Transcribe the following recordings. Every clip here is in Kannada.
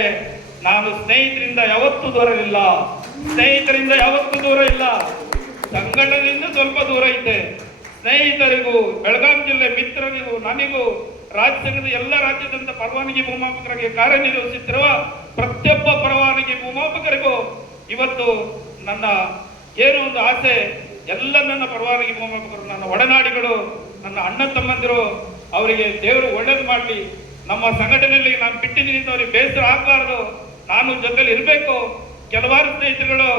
ಹೇಳಿದ್ದಾರೆ, ನಾನು ಸ್ನೇಹಿತರಿಂದ ಯಾವತ್ತೂ ದೂರ ಇಲ್ಲ, ಸ್ನೇಹಿತರಿಂದ ಯಾವತ್ತೂ ದೂರ ಇಲ್ಲ, ಸಂಘಟನೆಯಿಂದ ಸ್ವಲ್ಪ ದೂರ ಇದ್ದೆ. ಸ್ನೇಹಿತರಿಗೂ, ಬೆಳಗಾಂ ಜಿಲ್ಲೆ ಮಿತ್ರರಿಗೂ, ನನಗೂ, ರಾಜ್ಯ ಸಂಘದ ಎಲ್ಲ ರಾಜ್ಯದಂತ ಪರವಾನಗಿ ಭೂಮಾಪಕರಿಗೆ ಕಾರ್ಯನಿರ್ವಹಿಸುತ್ತಿರುವ ಪ್ರತಿಯೊಬ್ಬ ಪರವಾನಗಿ ಭೂಮಾಪಕರಿಗೂ ಇವತ್ತು ನನ್ನ ಏನೋ ಒಂದು ಆಸೆ, ಎಲ್ಲ ನನ್ನ ಪರವಾನಗಿ ಭೂಮಾಪಕರು, ನನ್ನ ಒಡನಾಡಿಗಳು, ನನ್ನ ಅಣ್ಣ ತಮ್ಮಂದಿರು, ಅವರಿಗೆ ದೇವರು ಒಳ್ಳೇದು ಮಾಡಲಿ. ನಮ್ಮ ಸಂಘಟನೆಯಲ್ಲಿ ನಾನು ಬಿಟ್ಟಿದ್ದೀನಿ ಅಂತ ಅವ್ರಿಗೆ ಬೇಸರ ಆಗಬಾರ್ದು, ನಾನು ಜೊತೆಲಿ ಇರಬೇಕು. ಕೆಲವಾರು ಸ್ನೇಹಿತರುಗಳು,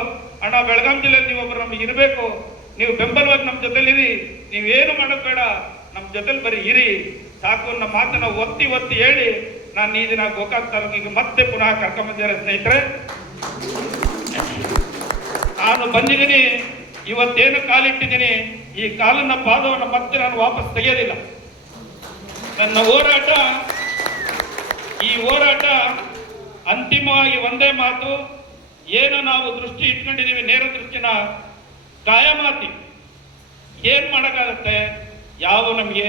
ಅಣ್ಣ ಬೆಳಗಾಂ ಜಿಲ್ಲೆಯಲ್ಲಿ ನೀವೊಬ್ಬರು ನಮಗೆ ಇರಬೇಕು, ನೀವು ಬೆಂಬಲವಾಗಿ ನಮ್ಮ ಜೊತೆಲಿರಿ, ನೀವೇನು ಮಾಡೋದು ಬೇಡ, ನಮ್ಮ ಜೊತೆಲಿ ಬರೀ ಇರಿ ಸಾಕು, ನಮ್ಮ ಮಾತನ್ನ ಒತ್ತಿ ಒತ್ತಿ ಹೇಳಿ ನಾನು ಈ ದಿನ ಗೋಕಾಕ್ ತಾಲೂಕಿಗೆ ಮತ್ತೆ ಪುನಃ ಕರ್ಕೊಂಬಂದಿದ್ದಾರೆ. ಸ್ನೇಹಿತರೆ, ನಾನು ಬಂದಿದ್ದೀನಿ, ಇವತ್ತೇನು ಕಾಲಿಟ್ಟಿದ್ದೀನಿ, ಈ ಕಾಲನ್ನ ಪಾದವನ್ನು ಮತ್ತೆ ನಾನು ವಾಪಸ್ ತೆಗೆಯೋದಿಲ್ಲ. ನನ್ನ ಹೋರಾಟ, ಈ ಹೋರಾಟ ಅಂತಿಮವಾಗಿ ಒಂದೇ ಮಾತು, ಏನು ನಾವು ದೃಷ್ಟಿ ಇಟ್ಕೊಂಡಿದ್ದೀವಿ, ನೇರ ದೃಷ್ಟಿನ ಕಾಯಮಾತಿ ಏನ್ ಮಾಡೋಕ್ಕಾಗತ್ತೆ. ಯಾವ ನಮಗೆ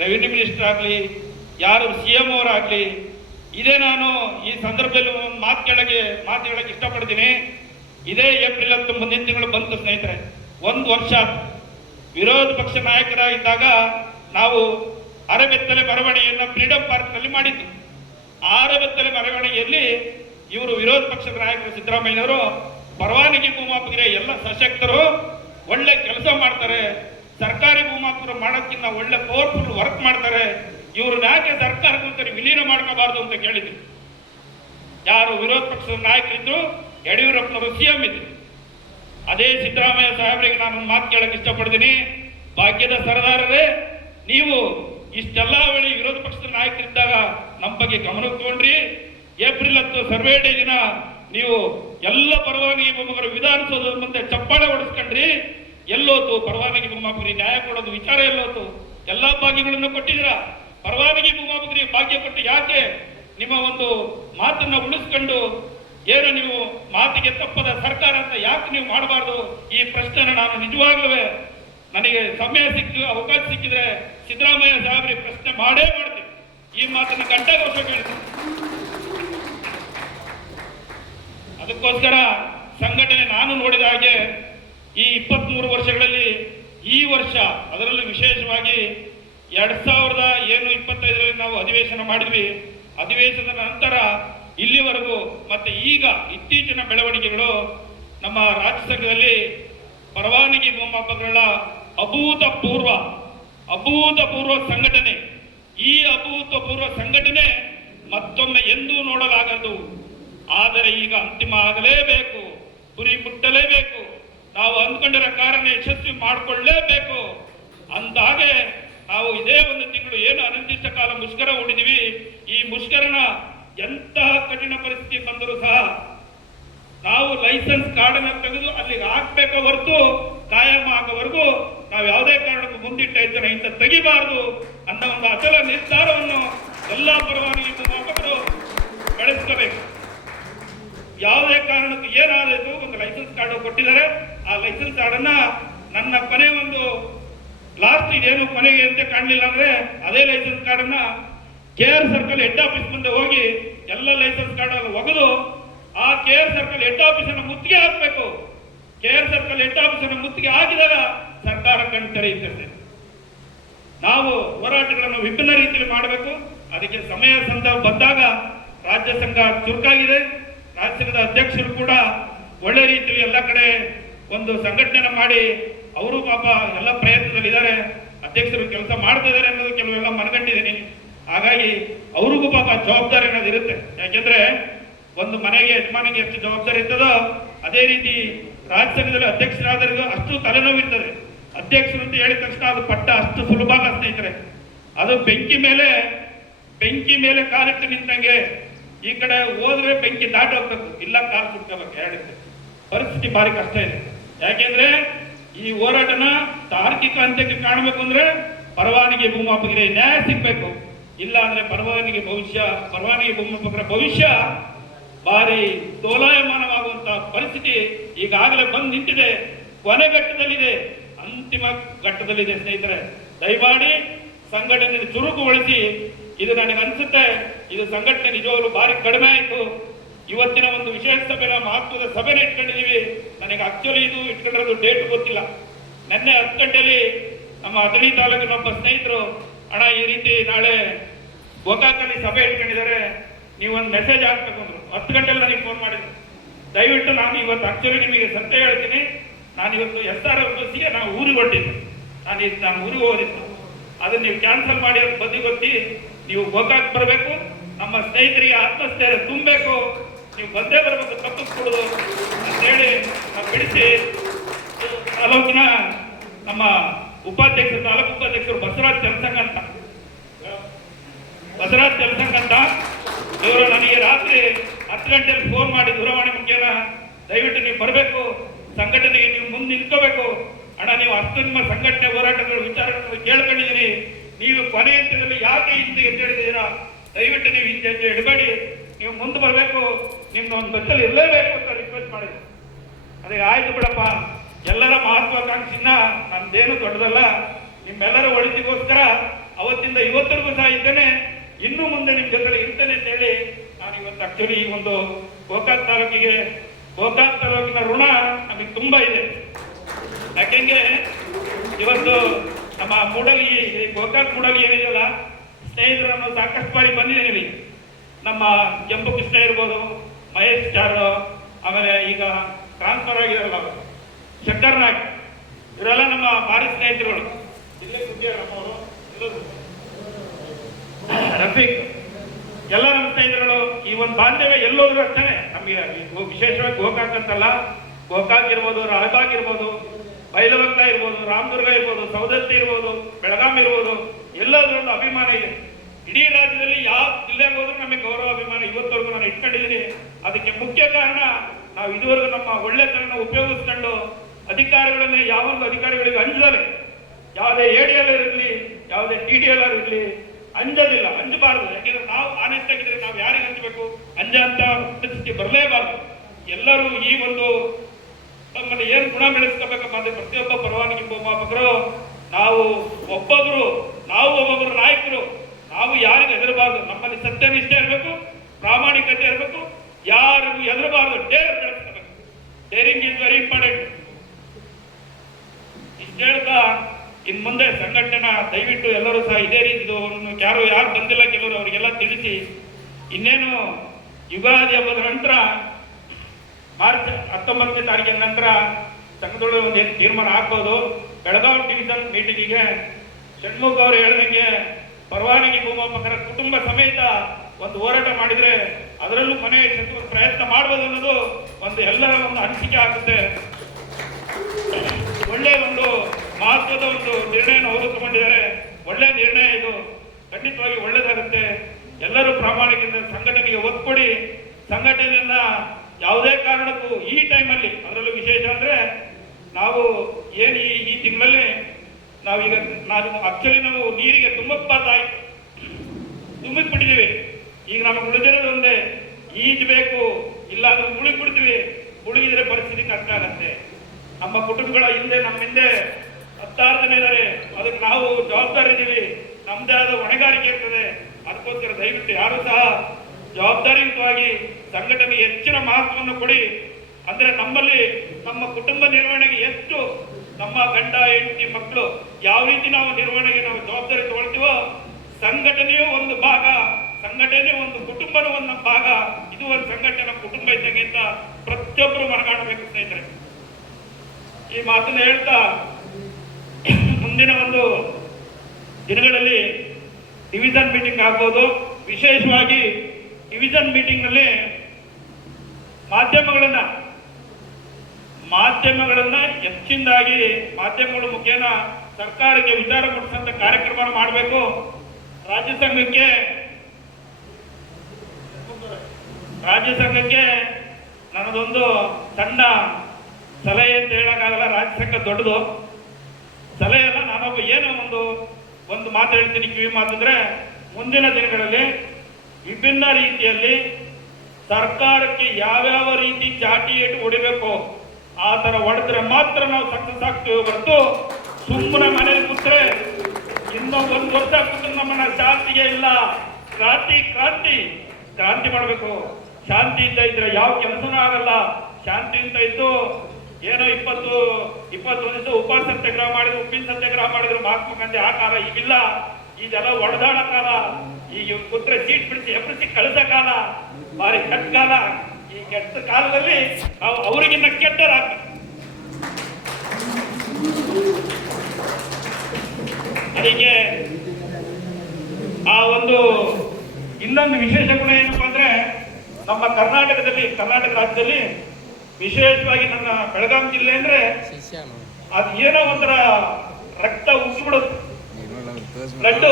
ರೆವಿನ್ಯೂ ಮಿನಿಸ್ಟರ್ ಆಗಲಿ, ಯಾರು CM ಅವರಾಗಲಿ, ಇದೇ ನಾನು ಈ ಸಂದರ್ಭದಲ್ಲಿ ಒಂದು ಮಾತು ಹೇಳಕ್ಕೆ ಇಷ್ಟಪಡ್ತೀನಿ. ಇದೇ ಏಪ್ರಿಲ್ 10 ಮುಂದಿನ ತಿಂಗಳು ಬಂತು ಸ್ನೇಹಿತರೆ, 1 ವರ್ಷ ವಿರೋಧ ಪಕ್ಷ ನಾಯಕರಾಗಿದ್ದಾಗ ನಾವು ಅರೆಬೆತ್ತಲೆ ಮೆರವಣಿಗೆಯನ್ನು ಫ್ರೀಡಂ ಪಾರ್ಕ್ನಲ್ಲಿ ಮಾಡಿದ್ದು. ಆ ಅರೆಬೆತ್ತಲೆ ಮೆರವಣಿಗೆಯಲ್ಲಿ ಇವರು ವಿರೋಧ ಪಕ್ಷದ ನಾಯಕರು ಸಿದ್ದರಾಮಯ್ಯನವರು ಪರವಾನಗಿ ಭೂಮಾಪಕರೇ ಎಲ್ಲ ಸಶಕ್ತರು, ಒಳ್ಳೆ ಕೆಲಸ ಮಾಡ್ತಾರೆ, ಸರ್ಕಾರಿ ಭೂಮಾಪಕರು ಮಾಡೋಕ್ಕಿಂತ ಒಳ್ಳೆ ಪವರ್ಫುಲ್ ವರ್ಕ್ ಮಾಡ್ತಾರೆ, ಇವ್ರನ್ನ ಯಾಕೆ ಸರ್ಕಾರಕ್ಕೆ ವಿಲೀನ ಮಾಡ್ಕೋಬಾರ್ದು ಅಂತ ಕೇಳಿದ್ರು. ಯಾರು ವಿರೋಧ ಪಕ್ಷದ ನಾಯಕರಿದ್ರು, ಯಡಿಯೂರಪ್ಪನವರು CM ಇದ್ರು. ಅದೇ ಸಿದ್ದರಾಮಯ್ಯ ಸಾಹೇಬರಿಗೆ ನಾನು ಮಾತು ಕೇಳಕ್ಕೆ ಇಷ್ಟಪಡ್ತೀನಿ, ಭಾಗ್ಯದ ಸರದಾರರೇ, ನೀವು ಇಷ್ಟೆಲ್ಲ ವೇಳೆ ವಿರೋಧ ಪಕ್ಷದ ನಾಯಕರಿದ್ದಾಗ ನಮ್ಮ ಬಗ್ಗೆ ಗಮನ ತಗೊಂಡ್ರಿ. ಏಪ್ರಿಲ್ 10 ಸರ್ವೇ ಡೇ ದಿನ ನೀವು ಎಲ್ಲ ಪರವಾನಗಿ ಭೂಮಾಪಕರು ವಿಧಾನಸೌಧದ ಮುಂದೆ ಚಪ್ಪಾಳೆ ಹೊಡೆಸ್ಕೊಂಡ್ರಿ. ಎಲ್ಲೋತು ಪರವಾನಗಿ ಭೂಮಾಪಕರಿಗೆ ನ್ಯಾಯ ಕೊಡೋದು ವಿಚಾರ? ಎಲ್ಲೋತು? ಎಲ್ಲಾ ಭಾಗ್ಯಗಳನ್ನು ಕೊಟ್ಟಿದ್ದೀರಾ, ಪರವಾನಗಿ ಭೂಮಾಪಕರಿಗೆ ಭಾಗ್ಯ ಕೊಟ್ಟು ಯಾಕೆ ನಿಮ್ಮ ಒಂದು ಮಾತನ್ನ ಉಳಿಸ್ಕೊಂಡು ಏನು ನೀವು ಮಾತಿಗೆ ತಪ್ಪದ ಸರ್ಕಾರ ಅಂತ ಯಾಕೆ ನೀವು ಮಾಡಬಾರ್ದು? ಈ ಪ್ರಶ್ನೆನ ನಾನು ನಿಜವಾಗ್ಲೂ ನನಗೆ ಸಮಯ ಅವಕಾಶ ಸಿಕ್ಕಿದ್ರೆ ಸಿದ್ದರಾಮಯ್ಯ ಸಾಹೇಬರಿಗೆ ಪ್ರಶ್ನೆ ಮಾಡೇ ಮಾಡ್ತೀನಿ. ಈ ಮಾತನ್ನ ಗಂಟೆಗೋಸ್ಕರ ಹೇಳ್ತೀನಿ. ಅದಕ್ಕೋಸ್ಕರ ಸಂಘಟನೆ ನಾನು ನೋಡಿದ ಹಾಗೆ ಈ 23 ವರ್ಷಗಳಲ್ಲಿ ಈ ವರ್ಷ ಅದರಲ್ಲೂ ವಿಶೇಷವಾಗಿ 2025ರಲ್ಲಿ ನಾವು ಅಧಿವೇಶನ ಮಾಡಿದ್ವಿ. ಅಧಿವೇಶನದ ನಂತರ ಇಲ್ಲಿವರೆಗೂ ಮತ್ತೆ ಈಗ ಇತ್ತೀಚಿನ ಬೆಳವಣಿಗೆಗಳು ನಮ್ಮ ರಾಜ್ಯ ಸಂಘದಲ್ಲಿ ಪರವಾನಗಿ ಭೂಮಾಪಕರುಗಳ ಅಭೂತಪೂರ್ವ ಸಂಘಟನೆ. ಈ ಅಭೂತಪೂರ್ವ ಸಂಘಟನೆ ಮತ್ತೊಮ್ಮೆ ಎಂದೂ ನೋಡಲಾಗದು. ಆದರೆ ಈಗ ಅಂತಿಮ ಆಗಲೇಬೇಕು, ಗುರಿ ಮುಟ್ಟಲೇಬೇಕು, ನಾವು ಅಂದ್ಕೊಂಡಿರೋ ಕಾರಣ ಯಶಸ್ವಿ ಮಾಡಿಕೊಳ್ಳಲೇಬೇಕು. ಅಂದಾಗೆ ನಾವು ಇದೇ 1 ತಿಂಗಳು ಏನು ಅನಿರ್ದಿಷ್ಟ ಕಾಲ ಮುಷ್ಕರ ಹೂಡಿದೀವಿ, ಈ ಮುಷ್ಕರನ ಎಂತಹ ಕಠಿಣ ಪರಿಸ್ಥಿತಿ ಬಂದರೂ ಸಹ ನಾವು ಲೈಸೆನ್ಸ್ ಕಾರ್ಡನ್ನ ತೆಗೆದು ಅಲ್ಲಿಗೆ ಹಾಕ್ಬೇಕೋ ಹೊರತು ಕಾಯಂ ಆಗೋವರೆಗೂ ನಾವು ಯಾವುದೇ ಕಾರಣಕ್ಕೂ ಮುಂದಿಟ್ಟ ಇದ್ದೇನೆ ಇಂಥ ತೆಗಿಬಾರದು ಅನ್ನೋ ಒಂದು ಅಚಲ ನಿರ್ಧಾರವನ್ನು ಎಲ್ಲ ಪರವಾನಗಿ ಭೂಮಾಪಕರು ಬೆಳೆಸ್ಕೋಬೇಕು. ಯಾವುದೇ ಕಾರಣಕ್ಕೂ ಏನಾದರೂ ಒಂದು ಲೈಸೆನ್ಸ್ ಕಾರ್ಡ್ ಕೊಟ್ಟಿದ್ದಾರೆ, ಆ ಲೈಸೆನ್ಸ್ ಕಾರ್ಡನ್ನ ನನ್ನ ಕೊನೆ ಒಂದು ಲಾಸ್ಟ್ ಇದೇನು ಕೊನೆಗೆ ಅಂತ ಕಾಣಲಿಲ್ಲ ಅಂದ್ರೆ ಅದೇ ಲೈಸೆನ್ಸ್ ಕಾರ್ಡನ್ನ KR ಸರ್ಕಲ್ ಹೆಡ್ ಆಫೀಸ್ ಮುಂದೆ ಹೋಗಿ ಎಲ್ಲ ಲೈಸೆನ್ಸ್ ಕಾರ್ಡ್ ಅಲ್ಲಿ ಒಗೆದು ಆ KR ಸರ್ಕಲ್ ಹೆಡ್ ಆಫೀಸ್ ಅನ್ನು ಮುತ್ತಿಗೆ ಹಾಕಬೇಕು. KR ಸರ್ಕಲ್ ಹೆಡ್ ಆಫೀಸ್ ಅನ್ನು ಮುತ್ತಿಗೆ ಹಾಕಿದಾಗ ಸರ್ಕಾರ ಕಣ್ಣು ತೆರೆಯುತ್ತದೆ. ನಾವು ಹೋರಾಟಗಳನ್ನು ವಿಭಿನ್ನ ರೀತಿಯಲ್ಲಿ ಮಾಡಬೇಕು. ಅದಕ್ಕೆ ಸಮಯ ಸಂದರ್ಭ ಬಂದಾಗ ರಾಜ್ಯ ಸಂಘ ಚುರುಕಾಗಿದೆ. ರಾಜ್ಯ ಸಂಘದ ಅಧ್ಯಕ್ಷರು ಕೂಡ ಒಳ್ಳೆ ರೀತಿಯಲ್ಲಿ ಎಲ್ಲ ಕಡೆ ಒಂದು ಸಂಘಟನೆ ಮಾಡಿ ಅವರು ಪಾಪ ಎಲ್ಲ ಪ್ರಯತ್ನದಲ್ಲಿದ್ದಾರೆ. ಅಧ್ಯಕ್ಷರು ಕೆಲಸ ಮಾಡ್ತಾ ಇದ್ದಾರೆ ಅನ್ನೋದು ಕೆಲವೆಲ್ಲ ಮನಗಂಡಿದ್ದೀನಿ. ಹಾಗಾಗಿ ಅವ್ರಿಗೂ ಪಾಪ ಜವಾಬ್ದಾರಿ ಅನ್ನೋದು ಇರುತ್ತೆ. ಯಾಕೆಂದ್ರೆ ಒಂದು ಮನೆಗೆ ಯಜಮಾನಿಗೆ ಎಷ್ಟು ಜವಾಬ್ದಾರಿ ಇರ್ತದೋ ಅದೇ ರೀತಿ ರಾಜ್ಯ ಸಂಘದಲ್ಲಿ ಅಧ್ಯಕ್ಷರಾದರಿಗೂ ಅಷ್ಟು ತಲೆನೋವು ಇರ್ತದೆ. ಅಧ್ಯಕ್ಷರು ಅಂತ ಹೇಳಿದ ತಕ್ಷಣ ಅದು ಪಟ್ಟ ಅಷ್ಟು ಸುಲಭ ಅಲ್ಲ ಸ್ನೇಹಿತರೆ. ಅದು ಬೆಂಕಿ ಮೇಲೆ ಕಾಲಿಟ್ಟು ನಿಂತಂಗೆ. ಈ ಕಡೆ ಹೋದ್ರೆ ಬೆಂಕಿ ದಾಟಿ ಹೋಗ್ಬೇಕು, ಇಲ್ಲ ಕಾಲು ಸುಟ್ಕೋಬೇಕು. ಹೇಳಿದ್ರೆ ಪರಿಸ್ಥಿತಿ ಭಾರಿ ಕಷ್ಟ ಇದೆ. ಯಾಕೆಂದ್ರೆ ಈ ಹೋರಾಟನ ತಾರ್ಕಿಕ ಅಂತ್ಯಕ್ಕೆ ಕಾಣಬೇಕು ಅಂದ್ರೆ ಪರವಾನಗಿ ಭೂಮಾಪಕರಿಗೆ ನ್ಯಾಯ ಸಿಗ್ಬೇಕು. ಇಲ್ಲ ಅಂದ್ರೆ ಪರವಾನಗಿ ಭೂಮಾಪಕರ ಭವಿಷ್ಯ ಭಾರಿ ಡೋಲಾಯಮಾನವಾಗುವಂತಹ ಪರಿಸ್ಥಿತಿ ಈಗಾಗಲೇ ಬಂದು ನಿಂತಿದೆ. ಕೊನೆ ಘಟ್ಟದಲ್ಲಿದೆ, ಅಂತಿಮ ಘಟ್ಟದಲ್ಲಿದೆ. ಸ್ನೇಹಿತರೆ, ದಯಮಾಡಿ ಸಂಘಟನೆ ಚುರುಕುಗೊಳಿಸಿ. ಇದು ನನಗೆ ಅನ್ಸುತ್ತೆ ಇದು ಸಂಘಟನೆ ನಿಜವಾಗ್ಲೂ ಭಾರಿ ಕಡಿಮೆ ಆಯಿತು. ಇವತ್ತಿನ ಒಂದು ವಿಶೇಷ ಸಭೆನ ಮಹತ್ವದ ಸಭೆನ ಇಟ್ಕೊಂಡಿದ್ದೀವಿ. ನನಗೆ ಆಕ್ಚುಲಿ ಇದು ಇಟ್ಕೊಂಡಿರೋದು ಡೇಟ್ ಗೊತ್ತಿಲ್ಲ. ನಿನ್ನೆ 10 ಗಂಟೆಯಲ್ಲಿ ನಮ್ಮ ಅಥಣಿ ತಾಲೂಕಿನ ಒಬ್ಬ ಸ್ನೇಹಿತರು, ಅಣ್ಣ ಈ ರೀತಿ ನಾಳೆ ಗೋಕಾಕಲ್ಲಿ ಸಭೆ ಇಟ್ಕೊಂಡಿದ್ದಾರೆ, ನೀವೊಂದು ಮೆಸೇಜ್ ಹಾಕ್ಬೇಕು ಅಂದ್ರು. 10 ಗಂಟೆಯಲ್ಲಿ ನನಗೆ ಫೋನ್ ಮಾಡಿದ್ರು. ದಯವಿಟ್ಟು ನಾನು ಇವತ್ತು ಆಕ್ಚುಲಿ ನಿಮಗೆ ಸತ್ಯ ಹೇಳ್ತೀನಿ, ನಾನು ಇವತ್ತು SRFCಗೆ ನಾವು ಊರಿಗೆ ಹೊರಟಿದ್ದೆ. ನಾನು ಊರಿಗೆ ಹೋದಿತ್ತು. ಅದನ್ನ ನೀವು ಕ್ಯಾನ್ಸಲ್ ಮಾಡಿ ಅದು ಬದಿಗೊತ್ತಿ ನೀವು ಗೋಕಾಕ್ ಬರಬೇಕು, ನಮ್ಮ ಸ್ನೇಹಿತರಿಗೆ ಆತ್ಮಸ್ಥೈರ್ಯ ತುಂಬಬೇಕು, ನೀವು ಬಂದೇ ಬರಬೇಕು, ತಪ್ಪಿಸ್ಕೊಡೋದು ಅಂತೇಳಿ ನಾವು ಬಿಡಿಸಿ ತಾಲೂಕಿನ ನಮ್ಮ ತಾಲೂಕು ಉಪಾಧ್ಯಕ್ಷರು ಬಸವರಾಜ್ ತೆಲಸಂಗ ಅಂತ ಇವರು ನನಗೆ ರಾತ್ರಿ 10 ಗಂಟೆಯಲ್ಲಿ ಫೋನ್ ಮಾಡಿ ದೂರವಾಣಿ ಮುಖೇನ ದಯವಿಟ್ಟು ನೀವು ಬರಬೇಕು, ಸಂಘಟನೆಗೆ ನೀವು ಮುಂದೆ ನಿಂತ್ಕೋಬೇಕು, ಅಣ್ಣ ನೀವು ಅಷ್ಟು ನಿಮ್ಮ ಸಂಘಟನೆ ಹೋರಾಟಗಳು ವಿಚಾರಗಳನ್ನು ಕೇಳ್ಕೊಂಡಿದ್ದೀನಿ, ನೀವು ಕೊನೆ ಹಂತದಲ್ಲಿ ಯಾಕೆ ಹಿಂದೆ ಹೇಳಿದ್ದೀರಾ, ದಯವಿಟ್ಟು ನೀವು ಹಿಂದೆ ಹೆಜ್ಜೆ ಇಡಬೇಡಿ, ನೀವು ಮುಂದೆ ಬರಬೇಕು, ನಿಮ್ದೊಂದು ಬಸ್ಸಲ್ಲಿ ಇರಲೇಬೇಕು ಅಂತ ರಿಕ್ವೆಸ್ಟ್ ಮಾಡಿದ್ರು. ಅದಕ್ಕೆ ಆಯ್ತು ಬಿಡಪ್ಪ, ಎಲ್ಲರ ಮಹತ್ವಾಕಾಂಕ್ಷಿನ ನಂದೇನು ದೊಡ್ಡದಲ್ಲ, ನಿಮ್ಮೆಲ್ಲರ ಒಳಿತಿಗೋಸ್ಕರ ಅವತ್ತಿಂದ ಇವತ್ತರೆಗೂ ಸಹ ಇದ್ದೇನೆ, ಇನ್ನು ಮುಂದೆ ನಿಮ್ಮ ಜೊತೆ ಇರ್ತೇನೆ ಅಂತ ಹೇಳಿ ನಾನು ಇವತ್ತು ಆಕ್ಚುಲಿ ಈ ಒಂದು ಗೋಕಾಕ್ ತಾಲೂಕಿನ ಋಣ ನಮಗೆ ತುಂಬಾ ಇದೆ. ಯಾಕೆಂದ್ರೆ ಇವತ್ತು ನಮ್ಮ ಗೋಕಾಕ್ ಮೂಡಲಿ ಏನಿದೆಯಲ್ಲ, ಸ್ನೇಹಿತರನ್ನು ಸಾಕಷ್ಟು ಬಾರಿ ಬಂದಿದ್ದೀವಿ. ನಮ್ಮ ಕೆಂಪು ಕೃಷ್ಣ ಇರ್ಬೋದು, ಮಹೇಶ್ ಚಾರ್, ಆಮೇಲೆ ಈಗ ಟ್ರಾನ್ಸ್ಫರ್ ಆಗಿರಲ್ಲ ಶಂಕರ್ ನಾಗ್, ಇವರೆಲ್ಲ ನಮ್ಮ ಭಾರಿ ಸ್ನೇಹಿತರುಗಳು. ನಮ್ಮವರು ರಫೀಕ್ ಎಲ್ಲ ನಮ್ಮ ಸ್ನೇಹಿತರುಗಳು. ಈ ಒಂದು ಬಾಂಧವ್ಯ ಎಲ್ಲೋದ್ರು ಅಷ್ಟೇ ನಮಗೆ ವಿಶೇಷವಾಗಿ ಗೋಕಾಕ್ ಅಂತಲ್ಲ, ಗೋಕಾಕ್ ಇರ್ಬೋದು, ರಾಯಬಾಗ್ ಇರ್ಬೋದು, ಬೈಲವಂತ ಇರ್ಬೋದು, ರಾಮದುರ್ಗ ಇರ್ಬೋದು, ಸೌದತ್ತಿ ಇರ್ಬೋದು, ಬೆಳಗಾಂ ಇರ್ಬೋದು, ಎಲ್ಲದರಲ್ಲೂ ಅಭಿಮಾನ ಇದೆ. ಇಡೀ ರಾಜ್ಯದಲ್ಲಿ ಯಾವ ಜಿಲ್ಲೆಗೆ ಹೋದ್ರೂ ನಮಗೆ ಗೌರವ ಅಭಿಮಾನ ಇವತ್ತವರೆಗೂ ನಾನು ಇಟ್ಕೊಂಡಿದ್ದೀನಿ. ಅದಕ್ಕೆ ಮುಖ್ಯ ಕಾರಣ ನಾವು ಇದುವರೆಗೂ ನಮ್ಮ ಒಳ್ಳೆತನ ಉಪಯೋಗಿಸ್ಕೊಂಡು ಅಧಿಕಾರಿಗಳನ್ನೇ ಯಾವೊಂದು ಅಧಿಕಾರಿಗಳಿಗೆ ಅಂಜದಲೆ, ಯಾವುದೇ ADL ಇರಲಿ, ಯಾವುದೇ TDL ಇರಲಿ, ಅಂಜೋದಿಲ್ಲ, ಅಂಜಬಾರದು. ಯಾಕೆಂದ್ರೆ ನಾವು ಆನೆಸ್ಟ್ ಆಗಿದ್ರೆ ನಾವು ಯಾರಿಗೆ ಅಂಜಬೇಕು, ಅಂಜಂತ ಪರಿಸ್ಥಿತಿ ಬರಲೇಬಾರದು. ಎಲ್ಲರೂ ಈ ಒಂದು ನಮ್ಮಲ್ಲಿ ಏನು ಗುಣ ಬೆಳೆಸ್ಕೋಬೇಕಪ್ಪ ಅಂದ್ರೆ ಪ್ರತಿಯೊಬ್ಬ ಪರವಾನಗಿ ಒಬ್ಬೊಬ್ಬರು ನಾವು ಒಬ್ಬೊಬ್ಬರು ನಾಯಕರು, ನಾವು ಯಾರಿಗೂ ಹೆದರಬಾರ್ದು. ನಮ್ಮಲ್ಲಿ ಸತ್ಯನಿಷ್ಠೆ ಇರಬೇಕು, ಪ್ರಾಮಾಣಿಕತೆ ಇರಬೇಕು, ಯಾರಿಗೂ ಹೆದರಬಾರ್ದು, ಡೇರ್ ಬೆಳೆಸ್ಕೋಬೇಕು. Daring is very important. ಇಷ್ಟು ಹೇಳ್ತಾ ಇನ್ ಮುಂದೆ ಸಂಘಟನೆ ದಯವಿಟ್ಟು ಎಲ್ಲರೂ ಸಹ ಇದೇ ರೀತಿ ಯಾರು ಬಂದಿಲ್ಲ ಕೆಲವರು ಅವರಿಗೆಲ್ಲ ತಿಳಿಸಿ, ಇನ್ನೇನು ಯುಗಾದಿ ಹಬ್ಬದ ನಂತರ ಮಾರ್ಚ್ 19ನೇ ತಾರೀಕಿನ ನಂತರ ಸಂಘದೊಳಗೆ ಒಂದು ತೀರ್ಮಾನ ಆಗ್ಬೋದು. ಬೆಳಗಾವಿ ಡಿವಿಷನ್ ಮೀಟಿಂಗಿಗೆ ಷಣ್ಮುಖ ಅವರು ಹೇಳಿದಂಗೆ ಪರವಾನಗಿ ಭೂಮಾಪಕರ ಕುಟುಂಬ ಸಮೇತ ಒಂದು ಹೋರಾಟ ಮಾಡಿದ್ರೆ ಅದರಲ್ಲೂ ಮನೆ ಪ್ರಯತ್ನ ಮಾಡ್ಬೋದು ಅನ್ನೋದು ಒಂದು ಎಲ್ಲರ ಒಂದು ಅನಿಸಿಕೆ ಆಗುತ್ತೆ. ಒಳ್ಳೆ ಒಂದು ಮಹತ್ವದ ಒಂದು ನಿರ್ಣಯವನ್ನು ಅವರು ತಗೊಂಡಿದ್ದಾರೆ. ಒಳ್ಳೆ ನಿರ್ಣಯ ಇದು, ಖಂಡಿತವಾಗಿ ಒಳ್ಳೇದಾಗುತ್ತೆ. ಎಲ್ಲರೂ ಪ್ರಾಮಾಣಿಕತೆ ಸಂಘಟನೆಗೆ ಒತ್ತು ಕೊಡಿ. ಸಂಘಟನೆಯನ್ನ ಯಾವುದೇ ಕಾರಣಕ್ಕೂ ಈ ಟೈಮಲ್ಲಿ, ಅದರಲ್ಲೂ ವಿಶೇಷ ಅಂದ್ರೆ ನಾವು ಏನು ಈ ತಿಂಗಳಲ್ಲಿ ನಾವೀಗ ನಾವು ನೀರಿಗೆ ತುಂಬಬಾರ್ದಾಯ್ತು, ತುಂಬಿಬಿಟ್ಟಿದ್ದೀವಿ. ಈಗ ನಮಗೆ ಉಳಿದಿರೋದು ಒಂದೇ, ಈಜಬೇಕು, ಇಲ್ಲ ಅಂದ್ರೆ ಮುಳುಗಿಬಿಡ್ತೀವಿ. ಮುಳುಗಿದ್ರೆ ಪರಿಸ್ಥಿತಿ ಕಷ್ಟ ಆಗತ್ತೆ. ನಮ್ಮ ಕುಟುಂಬಗಳ ನಮ್ಮ ಹಿಂದೆ 16 ಜನ ಇದ್ದಾರೆ, ಅದಕ್ಕೆ ನಾವು ಜವಾಬ್ದಾರಿ ಇದ್ದೀವಿ. ನಮ್ದೇ ಆದ ಹೊಣೆಗಾರಿಕೆ ಇರ್ತದೆ. ಅದಕ್ಕೋಸ್ಕರ ದಯವಿಟ್ಟು ಯಾರು ಸಹ ಜವಾಬ್ದಾರಿಯುತವಾಗಿ ಸಂಘಟನೆಗೆ ಹೆಚ್ಚಿನ ಮಹತ್ವವನ್ನು ಕೊಡಿ. ಅಂದ್ರೆ ನಮ್ಮಲ್ಲಿ ನಮ್ಮ ಕುಟುಂಬ ನಿರ್ವಹಣೆಗೆ ಎಷ್ಟು ನಮ್ಮ ಗಂಡ ಹೆಂಡತಿ ಮಕ್ಕಳು ಯಾವ ರೀತಿ ನಾವು ನಿರ್ವಹಣೆಗೆ ನಾವು ಜವಾಬ್ದಾರಿ ತಗೊಳ್ತೀವೋ, ಸಂಘಟನೆಯೂ ಒಂದು ಭಾಗ, ಸಂಘಟನೆ ಒಂದು ಕುಟುಂಬನೂ ಒಂದು ಭಾಗ. ಇದು ಒಂದು ಸಂಘಟನೆ ಕುಟುಂಬ ಇದ್ದಂಗೆ ಅಂತ ಪ್ರತಿಯೊಬ್ಬರು ಮನಗಾಣಬೇಕು ಸ್ನೇಹಿತರೆ. ಈ ಮಾತನ್ನು ಹೇಳ್ತಾ ಮುಂದಿನ ಒಂದು ದಿನಗಳಲ್ಲಿ ಡಿವಿಷನ್ ಮೀಟಿಂಗ್ ಆಗ್ಬೋದು. ವಿಶೇಷವಾಗಿ ಡಿವಿಷನ್ ಮೀಟಿಂಗ್ ನಲ್ಲಿ ಮಾಧ್ಯಮಗಳನ್ನ ಹೆಚ್ಚಿನದಾಗಿ ಮಾಧ್ಯಮಗಳ ಮುಖೇನ ಸರ್ಕಾರಕ್ಕೆ ವಿಚಾರ ಮುಟ್ಟಿಸಂತ ಕಾರ್ಯಕ್ರಮ ಮಾಡಬೇಕು. ರಾಜ್ಯ ಸಂಘಕ್ಕೆ ನನ್ನದೊಂದು ಸಣ್ಣ ಸಲಹೆ ಅಂತ ಹೇಳಕ್ಕಾಗಲ್ಲ. ರಾಜ್ಯ ಸಂಘ ದೊಡ್ಡದು ಸಲಹೆ ಅಲ್ಲ, ನಾನೊಬ್ಬ ಏನೋ ಒಂದು ಮಾತು ಹೇಳ್ತೀನಿ, ಕಿವಿ ಮಾತಂದ್ರೆ ಮುಂದಿನ ದಿನಗಳಲ್ಲಿ ವಿಭಿನ್ನ ರೀತಿಯಲ್ಲಿ ಸರ್ಕಾರಕ್ಕೆ ಯಾವ್ಯಾವ ರೀತಿ ಚಾಟಿ ಏಟು ಹೊಡಿಬೇಕು ಆ ತರ ಹೊಡೆದ್ರೆ ಮಾತ್ರ ನಾವು ಸಕ್ಸಸ್ ಆಗ್ತೀವಿ ಹೊರತು ಸುಮ್ಮನೆ ಮನೇಲಿ ಕೂತ್ರೆ ಇನ್ನೂ 1 ವರ್ಷ ಕೂತ್ರೆ ನಮ್ಮನ್ನ ಶಾಂತಿಗೆ ಇಲ್ಲ, ಕ್ರಾಂತಿ ಕ್ರಾಂತಿ ಕ್ರಾಂತಿ ಮಾಡಬೇಕು. ಶಾಂತಿಯಿಂದ ಇದ್ರೆ ಯಾವ ಕೆಲಸನೂ ಆಗಲ್ಲ. ಶಾಂತಿಯಿಂದ ಇದ್ದು ಏನೋ 21 ದಿವಸ ಉಪವಾಸ ಸತ್ಯಾಗ್ರಹ ಮಾಡಿದ್ರು, ಉಪ್ಪಿನ ಸತ್ಯಾಗ್ರಹ ಮಾಡಿದ್ರು ಮಹಾತ್ಮ ಗಾಂಧಿ. ಆ ಕಾಲ ಈಗಿಲ್ಲ. ಇದೆಲ್ಲ ಒಡೆದಾಡ ಕಾಲ. ಈಗ ಕುತ್ರೆ ಸೀಟ್ ಬಿಡಿಸಿ ಎಬ್ಬರಿಸಿ ಕಳೆದ ಕಾಲ, ಭಾರಿ ಕೆಟ್ಟ ಕಾಲ. ಈ ಕೆಟ್ಟ ಕಾಲದಲ್ಲಿ ನಾವು ಅವರಿಗಿನ್ನ ಕೆಟ್ಟರಾಗ್ತದೆ. ಅದಕ್ಕೆ ಆ ಒಂದು ಇನ್ನೊಂದು ವಿಶೇಷ ಗುಣ ಏನಪ್ಪಾ ಅಂದ್ರೆ, ನಮ್ಮ ಕರ್ನಾಟಕ ರಾಜ್ಯದಲ್ಲಿ ವಿಶೇಷವಾಗಿ ನನ್ನ ಬೆಳಗಾವಿ ಜಿಲ್ಲೆ ಅಂದ್ರೆ ಅದು ಏನೋ ಒಂಥರ ರಕ್ತ ಉಸಿಬಿಡುತ್ತೆ. ಬ್ಲಡ್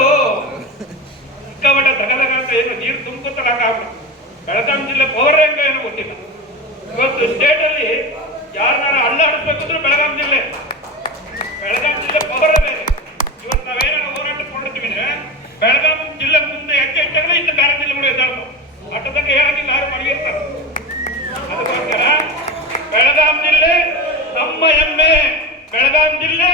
ಸಿಕ್ಕಾಪಟ್ಟೆ ತಗದಾಗ ಏನೋ ನೀರು ತುಂಬ್ಕೊತಾಗ ಬೆಳಗಾವಿ ಜಿಲ್ಲೆ ಪವರ್ ಹೆಂಗ ಏನೋ ಗೊತ್ತಿಲ್ಲ. ಇವತ್ತು ಸ್ಟೇಟ್ ಅಲ್ಲಿ ಯಾರನ್ನಾರ ಅಳ್ಳಾಡಿಸ್ಬೇಕಂದ್ರೆ ಬೆಳಗಾವಿ ಜಿಲ್ಲೆ ಪವರ್ ಬೇರೆ. ಇವತ್ತು ನಾವೇನಾರ ಹೋರಾಟ ಕೊಂಡಿರ್ತೀವಿ ಅಂದ್ರೆ ಬೆಳಗಾವಿ ಜಿಲ್ಲೆ ಮುಂದೆ ಹೆಜ್ಜೆ ಇಟ್ಟಾಗ ಇನ್ನು ಬೇರೆ ಜಿಲ್ಲೆಗಳು ಎದ್ದಾಡ್ತಾವ. ಅಟ್ಟದಂಗ ಹೇಳಂಗಿಲ್ಲ, ಯಾರು ಮಾಡಿರ್ತಾರೆ. ಅದಕ್ಕೋಸ್ಕರ ಬೆಳಗಾವಿ ಜಿಲ್ಲೆ ನಮ್ಮ ಹೆಮ್ಮೆ. ಬೆಳಗಾವಿ ಜಿಲ್ಲೆ